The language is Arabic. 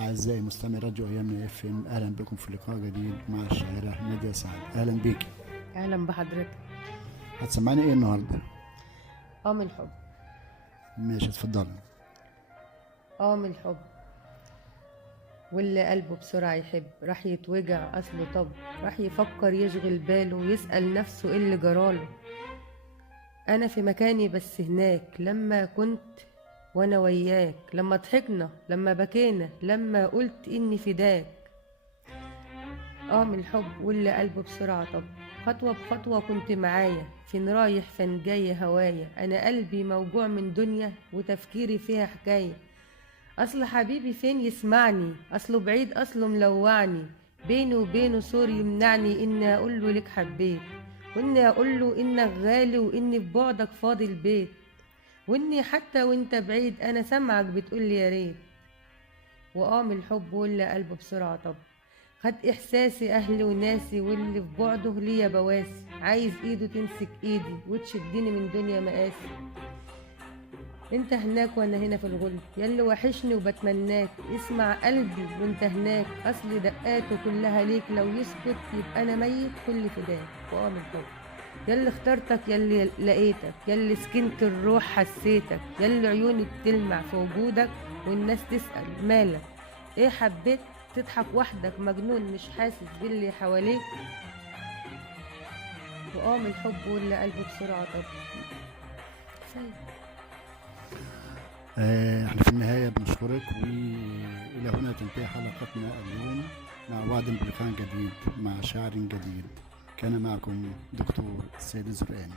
أعزائي مستمعي راديو أيامنا اف ام، أهلا بكم في لقاء جديد مع الشاعرة نادية سعد. أهلا بيكي. اهلا بحضرتك. هتسمعني إيه النهاردة؟ من الحب. ماشي، اتفضلي. من الحب، واللي قلبه بسرعة يحب راح يتوجع أصله. طب راح يفكر يشغل باله ويسأل نفسه ايه اللي جراله. أنا في مكاني بس هناك لما كنت وأنا وياك، لما ضحكنا لما بكينا لما قلت إني فداك. من الحب واللي قلبه بسرعة. طب خطوة بخطوة كنت معايا، فين رايح فين جاي هوايا. أنا قلبي موجوع من دنيا وتفكيري فيها حكاية. أصل حبيبي فين يسمعني، أصله بعيد أصله ملوعني. بيني وبينه سور يمنعني إني أقوله لك حبيت، وإني أقوله إنك غالي وإني في بعدك فاضي البيت، وإني حتى وإنت بعيد أنا سامعك بتقولي يا ريت. من الحب واللي قلبه بسرعة. طب خد إحساسي أهلي وناسي، واللي في بعده ليا بواسي. عايز إيده تمسك إيدي وتشدني من دنيا مقاسي. انت هناك وانا هنا في الغل، ياللي وحشني وبتمناك. اسمع قلبي وانت هناك، اصل دقاته كلها ليك. لو يسكت يبقى انا ميت كل فداك. من الحب ياللي اخترتك، ياللي لقيتك، ياللي سكنت الروح حسيتك، ياللي عيوني بتلمع في وجودك والناس تسأل مالك ايه. حبيت تضحك وحدك مجنون مش حاسس باللي حواليك. من الحب واللي قلبه بسرعة. طب سيد. احنا في النهاية بنشكرك، وإلى هنا تنتهي حلقتنا اليوم، مع وعد بلقاء جديد مع شاعر جديد. كان معكم دكتور سيد الزرقاني.